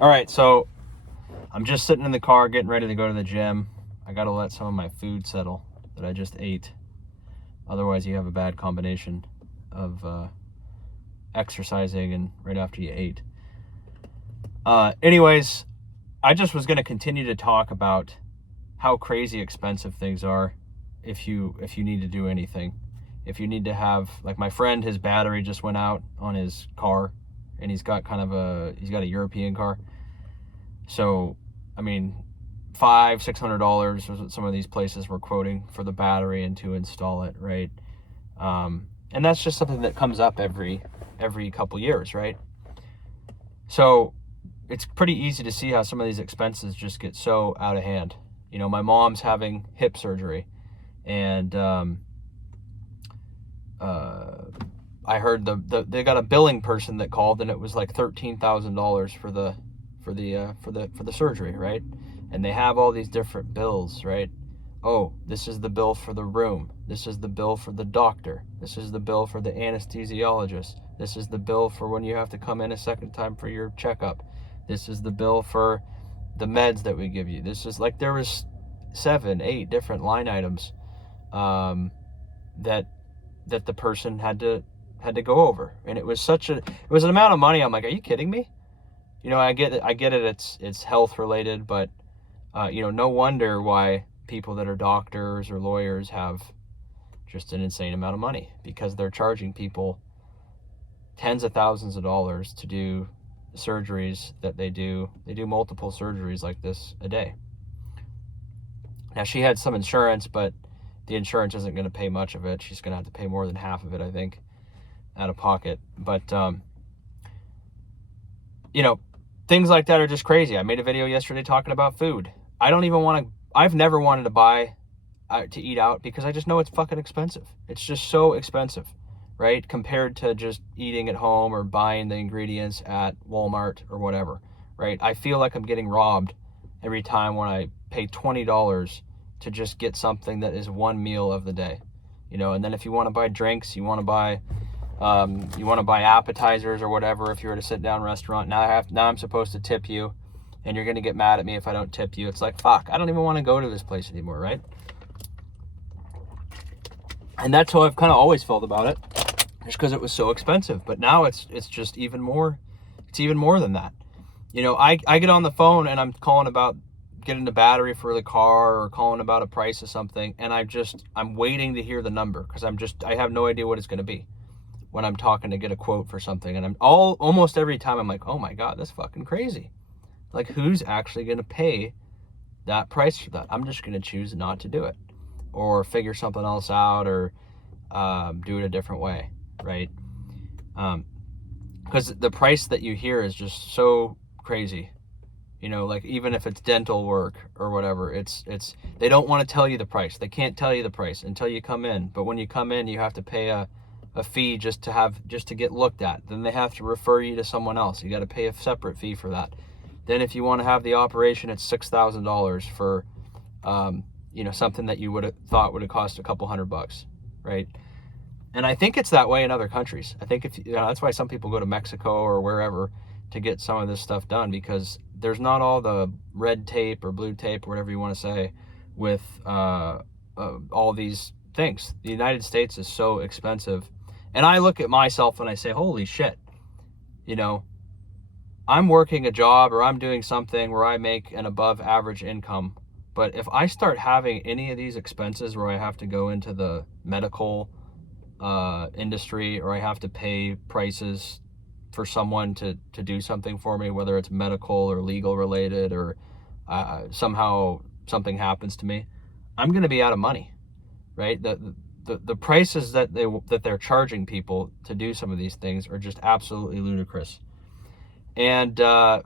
All right, so I'm just sitting in the car getting ready to go to the gym. I got to let some of my food settle that I just ate. Otherwise, you have a bad combination of exercising and right after you ate. Anyways, I just was going to continue to talk about how crazy expensive things are if you need to do anything. If you need to have, like my friend, his battery just went out on his car, and he's got a European car. So, I mean, $500-$600 was what some of these places were quoting for the battery and to install it, right? And that's just something that comes up every couple years, right? So it's pretty easy to see how some of these expenses just get so out of hand. You know, my mom's having hip surgery, and I heard they got a billing person that called, and it was like $13,000 for the surgery, right? And they have all these different bills, right? Oh, this is the bill for the room. This is the bill for the doctor. This is the bill for the anesthesiologist. This is the bill for when you have to come in a second time for your checkup. This is the bill for the meds that we give you. This is like, there was 7-8 different line items that the person had to go over, and it was an amount of money. I'm like, are you kidding me? You know, I get it. It's health related, but no wonder why people that are doctors or lawyers have just an insane amount of money, because they're charging people tens of thousands of dollars to do surgeries that they do. They do multiple surgeries like this a day. Now, she had some insurance, but the insurance isn't going to pay much of it. She's going to have to pay more than half of it, I think, out of pocket. But, things like that are just crazy. I made a video yesterday talking about food. I've never wanted to buy to eat out, because I just know it's fucking expensive. It's just so expensive, right? Compared to just eating at home or buying the ingredients at Walmart or whatever, right? I feel like I'm getting robbed every time when I pay $20 to just get something that is one meal of the day, and then if you want to buy drinks, you want to buy appetizers or whatever, if you're at a sit down restaurant, now I'm supposed to tip you, and you're going to get mad at me if I don't tip you. It's like, fuck, I don't even want to go to this place anymore, right? And that's how I've kind of always felt about it, just because it was so expensive. But now it's just even more. It's even more than that. I get on the phone and I'm calling about getting a battery for the car, or calling about a price of something, and I'm waiting to hear the number, because I have no idea what it's going to be when I'm talking to get a quote for something. And almost every time I'm like, oh my God, that's fucking crazy. Like, who's actually going to pay that price for that? I'm just going to choose not to do it, or figure something else out, or do it a different way, right? Because the price that you hear is just so crazy. Like, even if it's dental work or whatever, it's they don't want to tell you the price. They can't tell you the price until you come in. But when you come in, you have to pay a fee just to get looked at. Then they have to refer you to someone else. You got to pay a separate fee for that. Then if you want to have the operation, it's $6,000 for something that you would have thought would have cost a couple $100, right? And I think it's that way in other countries. I think that's why some people go to Mexico or wherever to get some of this stuff done, because there's not all the red tape or blue tape or whatever you want to say with all these things. The United States is so expensive. And I look at myself and I say, holy shit, I'm working a job, or I'm doing something where I make an above average income. But if I start having any of these expenses where I have to go into the medical industry, or I have to pay prices for someone to do something for me, whether it's medical or legal related, or somehow something happens to me, I'm going to be out of money, right? The prices that they're charging people to do some of these things are just absolutely ludicrous. And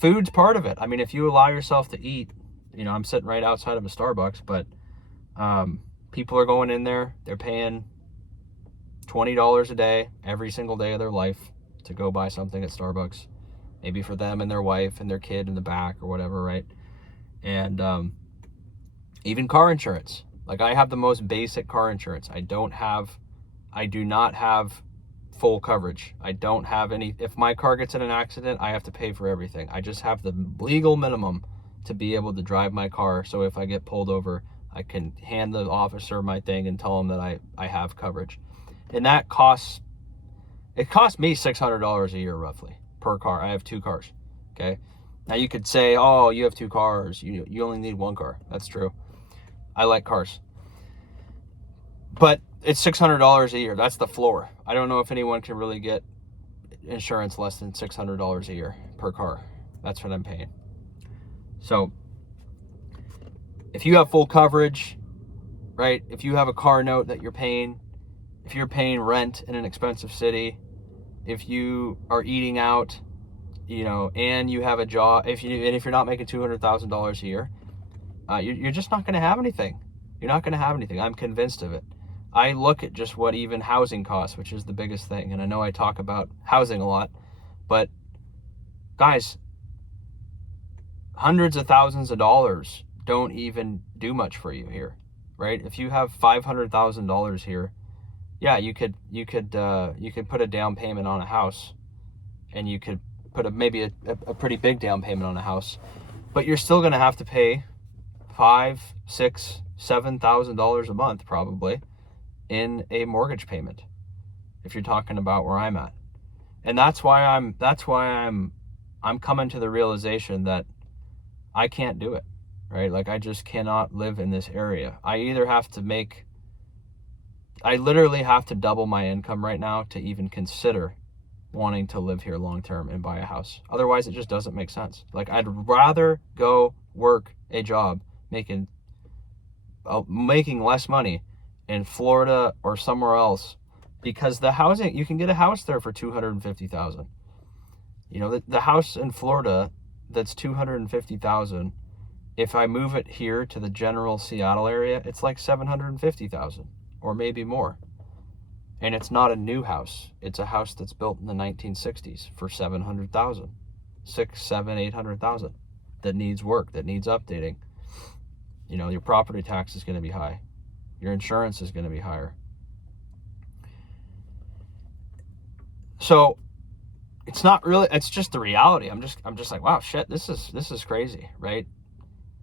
food's part of it. I mean, if you allow yourself to eat, I'm sitting right outside of a Starbucks, but people are going in there, they're paying $20 a day every single day of their life to go buy something at Starbucks, maybe for them and their wife and their kid in the back or whatever, right? And even car insurance. Like, I have the most basic car insurance. I do not have full coverage. I don't have any. If my car gets in an accident, I have to pay for everything. I just have the legal minimum to be able to drive my car. So if I get pulled over, I can hand the officer my thing and tell him that I have coverage. And that costs me $600 a year roughly per car. I have 2 cars. Okay. Now you could say, oh, you have 2 cars. You only need 1 car. That's true. I like cars. But it's $600 a year. That's the floor. I don't know if anyone can really get insurance less than $600 a year per car. That's what I'm paying. So if you have full coverage, right? If you have a car note that you're paying, if you're paying rent in an expensive city, if you are eating out, and you have a job, if you're not making $200,000 a year, you're just not going to have anything. You're not going to have anything. I'm convinced of it. I look at just what even housing costs, which is the biggest thing. And I know I talk about housing a lot, but guys, hundreds of thousands of dollars don't even do much for you here, right? If you have $500,000 here, yeah, you could put a down payment on a house, and you could put maybe a pretty big down payment on a house, but you're still going to have to pay $5,000, $6,000, $7,000 a month probably in a mortgage payment, if you're talking about where I'm at. And that's why I'm coming to the realization that I can't do it, right? Like, I just cannot live in this area. I literally have to double my income right now to even consider wanting to live here long term and buy a house. Otherwise, it just doesn't make sense. Like, I'd rather go work a job making less money in Florida or somewhere else, because the housing, you can get a house there for $250,000. The house in Florida that's $250,000, if I move it here to the general Seattle area, it's like $750,000 or maybe more. And it's not a new house. It's a house that's built in the 1960s for $700,000, $600,000, $700,000, $800,000, that needs work, that needs updating. Your property tax is going to be high. Your insurance is going to be higher. So it's not really, it's just the reality. I'm just like, wow, shit, this is crazy, right?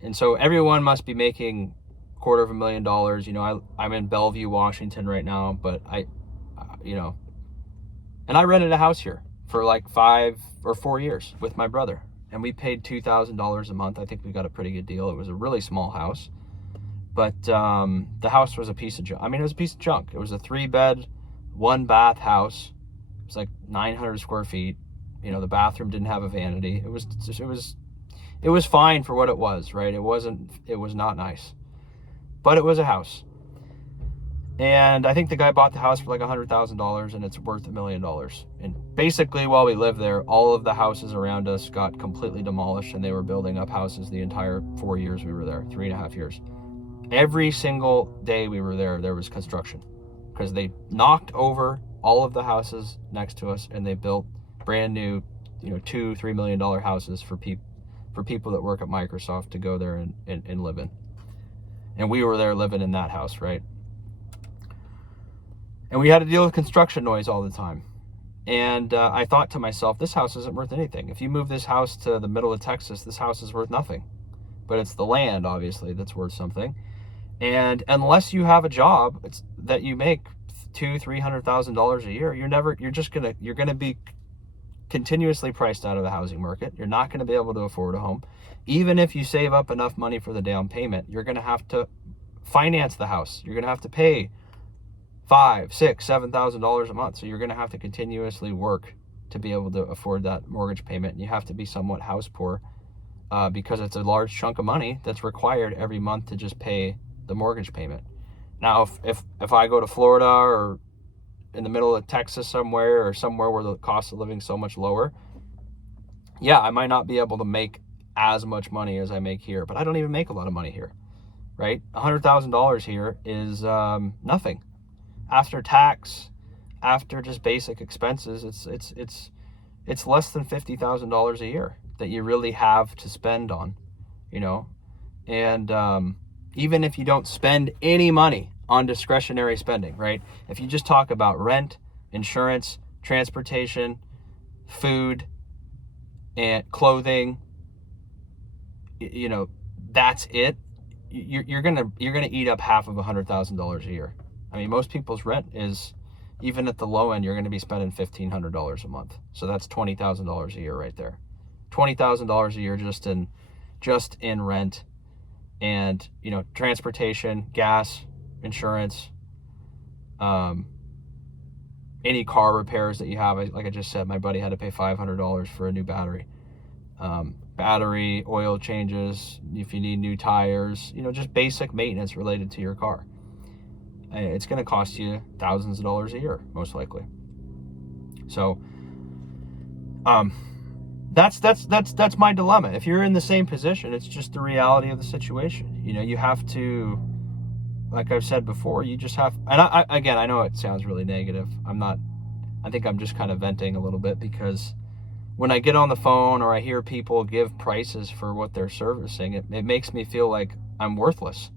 And so everyone must be making $250,000. I'm in Bellevue, Washington right now, but and I rented a house here for like 5 or 4 years with my brother, and we paid $2,000 a month. I think we got a pretty good deal. It was a really small house, but the house was a piece of junk. It was a piece of junk. It was a 3-bed, 1-bath house. It was like 900 square feet. The bathroom didn't have a vanity. It was fine for what it was, right? It was not nice, but it was a house. And I think the guy bought the house for like $100,000, and it's worth $1 million. And basically, while we lived there, all of the houses around us got completely demolished, and they were building up houses the entire 4 years we were there, 3.5 years. Every single day we were there, there was construction, because they knocked over all of the houses next to us, and they built brand new, $2-3 million houses for people that work at Microsoft to go there and live in. And we were there living in that house, right? And we had to deal with construction noise all the time. And I thought to myself, this house isn't worth anything. If you move this house to the middle of Texas, this house is worth nothing. But it's the land, obviously, that's worth something. And unless you have a job that you make $200,000-$300,000 a year, you're gonna be continuously priced out of the housing market. You're not going to be able to afford a home. Even if you save up enough money for the down payment, you're going to have to finance the house. You're going to have to pay $5,000, $6,000, $7,000 a month. So you're going to have to continuously work to be able to afford that mortgage payment. And you have to be somewhat house poor because it's a large chunk of money that's required every month to just pay the mortgage payment. Now, if I go to Florida or in the middle of Texas somewhere, or somewhere where the cost of living is so much lower, yeah, I might not be able to make as much money as I make here, but I don't even make a lot of money here, right? $100,000 here is nothing. After tax, after just basic expenses, it's less than $50,000 a year that you really have to spend on, and even if you don't spend any money on discretionary spending, right? If you just talk about rent, insurance, transportation, food, and clothing, you know, that's it. You're gonna eat up half of $100,000 a year. I mean, most people's rent is, even at the low end, you're going to be spending $1,500 a month. So that's $20,000 a year right there. $20,000 a year just in rent, and transportation, gas, insurance, any car repairs that you have. Like I just said, my buddy had to pay $500 for a new battery. Battery, oil changes, if you need new tires, just basic maintenance related to your car. It's going to cost you thousands of dollars a year, most likely. So, that's my dilemma. If you're in the same position, it's just the reality of the situation. You have to, like I've said before, you just have, and I know it sounds really negative. I think I'm just kind of venting a little bit, because when I get on the phone or I hear people give prices for what they're servicing, it makes me feel like I'm worthless.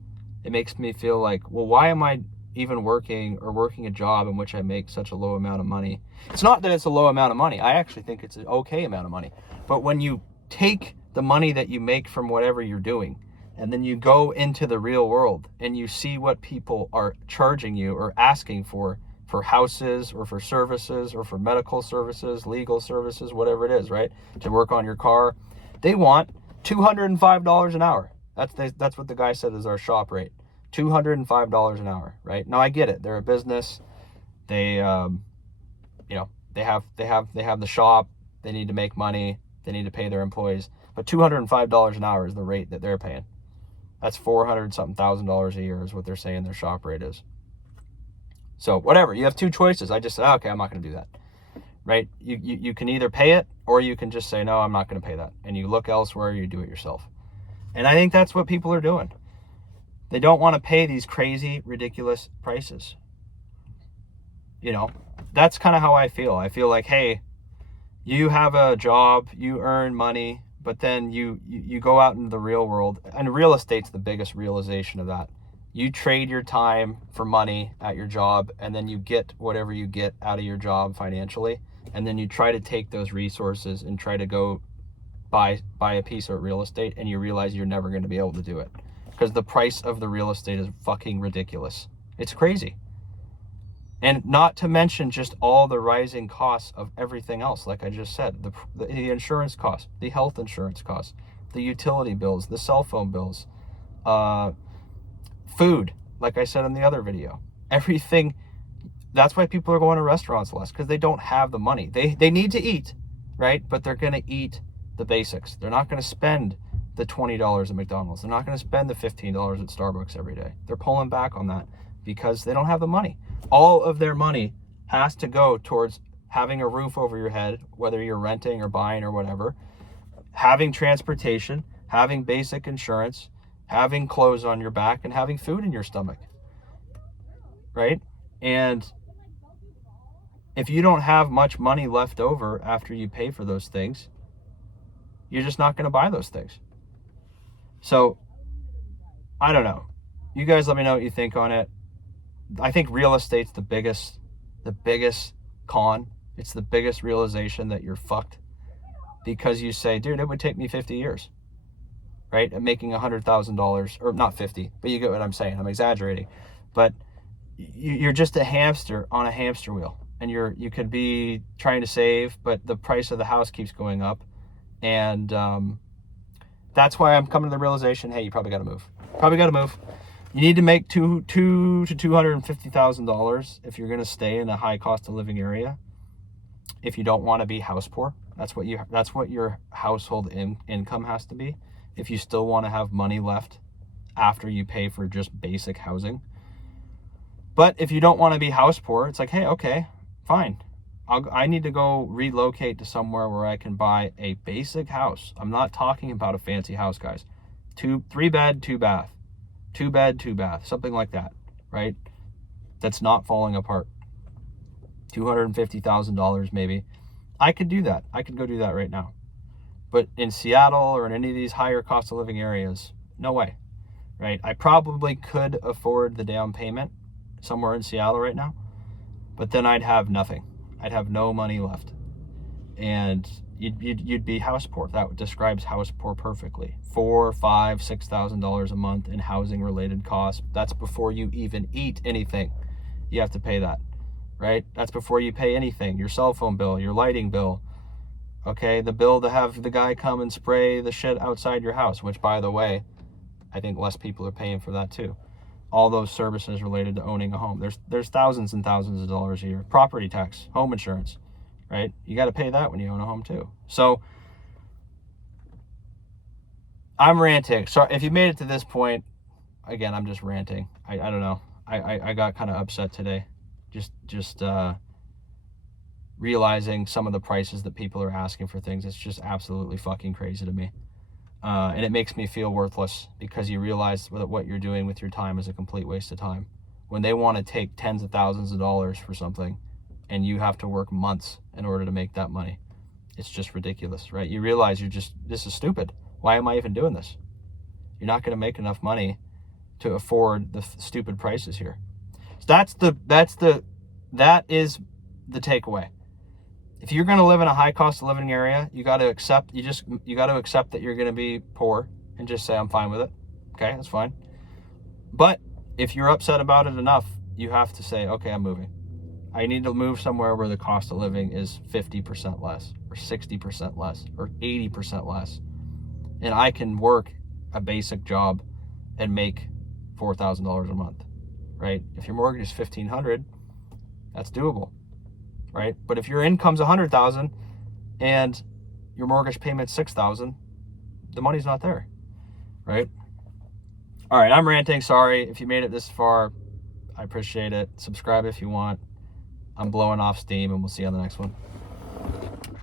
It makes me feel like, well, why am I even working a job in which I make such a low amount of money? It's not that it's a low amount of money. I actually think it's an okay amount of money. But when you take the money that you make from whatever you're doing, and then you go into the real world and you see what people are charging you or asking for houses or for services or for medical services, legal services, whatever it is, right? To work on your car, they want $205 an hour. That's what the guy said is our shop rate. $205 an hour, right? Now I get it. They're a business. They, they have the shop. They need to make money. They need to pay their employees. But $205 an hour is the rate that they're paying. That's $400-something thousand a year is what they're saying their shop rate is. So whatever, you have two choices. I just said, okay, I'm not going to do that, right? You can either pay it, or you can just say, no, I'm not going to pay that. And you look elsewhere, you do it yourself. And I think that's what people are doing. They don't want to pay these crazy, ridiculous prices. That's kind of how I feel. I feel like, hey, you have a job, you earn money, but then you go out into the real world, and real estate's the biggest realization of that. You trade your time for money at your job, and then you get whatever you get out of your job financially, and then you try to take those resources and try to go buy a piece of real estate, and you realize you're never going to be able to do it because the price of the real estate is fucking ridiculous. It's crazy. And not to mention just all the rising costs of everything else, like I just said, the insurance costs, the health insurance costs, the utility bills, the cell phone bills, food, like I said in the other video, everything. That's why people are going to restaurants less, because they don't have the money. They need to eat, right? But they're going to eat the basics. They're not going to spend the $20 at McDonald's. They're not going to spend the $15 at Starbucks every day. They're pulling back on that because they don't have the money. All of their money has to go towards having a roof over your head, whether you're renting or buying or whatever, having transportation, having basic insurance, having clothes on your back, and having food in your stomach, right? And if you don't have much money left over after you pay for those things, you're just not going to buy those things. So, I don't know. You guys let me know what you think on it. I think real estate's the biggest con. It's the biggest realization that you're fucked, because you say, dude, it would take me 50 years. Right? At making $100,000, or not 50, but you get what I'm saying. I'm exaggerating, but you're just a hamster on a hamster wheel, and you could be trying to save, but the price of the house keeps going up, and that's why I'm coming to the realization, hey, you probably got to move. You need to make $200,000 to $250,000 if you're going to stay in a high cost of living area. If you don't want to be house poor, that's what your household income has to be. If you still want to have money left after you pay for just basic housing. But if you don't want to be house poor, it's like, hey, okay, fine. I need to go relocate to somewhere where I can buy a basic house. I'm not talking about a fancy house, guys. 3 bed, 2 bath. 2 bed, 2 bath. Something like that, right? That's not falling apart. $250,000 maybe. I could do that. I could go do that right now. But in Seattle or in any of these higher cost of living areas, no way, right? I probably could afford the down payment somewhere in Seattle right now, but then I'd have nothing. I'd have no money left. And you'd be house poor. That describes house poor perfectly. $4,000, $5,000, $6,000 a month in housing related costs. That's before you even eat anything. You have to pay that, right? That's before you pay anything. Your cell phone bill, your lighting bill, okay? The bill to have the guy come and spray the shit outside your house, which, by the way, I think less people are paying for that too. All those services related to owning a home. There's thousands and thousands of dollars a year. Property tax, home insurance, right? You got to pay that when you own a home too. So I'm ranting. So if you made it to this point, again, I'm just ranting. I don't know. I got kind of upset today. Just realizing some of the prices that people are asking for things. It's just absolutely fucking crazy to me. And it makes me feel worthless, because you realize that what you're doing with your time is a complete waste of time. When they want to take tens of thousands of dollars for something, and you have to work months in order to make that money, it's just ridiculous, right? You realize this is stupid. Why am I even doing this? You're not going to make enough money to afford the stupid prices here. So that is the takeaway. If you're going to live in a high cost of living area, you got to accept that you're going to be poor, and just say, I'm fine with it. Okay, that's fine. But if you're upset about it enough, you have to say, okay, I'm moving. I need to move somewhere where the cost of living is 50% less, or 60% less, or 80% less. And I can work a basic job and make $4,000 a month, right? If your mortgage is $1,500, that's doable, right? But if your income's $100,000 and your mortgage payment's $6,000, the money's not there, right? All right, I'm ranting. Sorry if you made it this far. I appreciate it. Subscribe if you want. I'm blowing off steam, and we'll see you on the next one.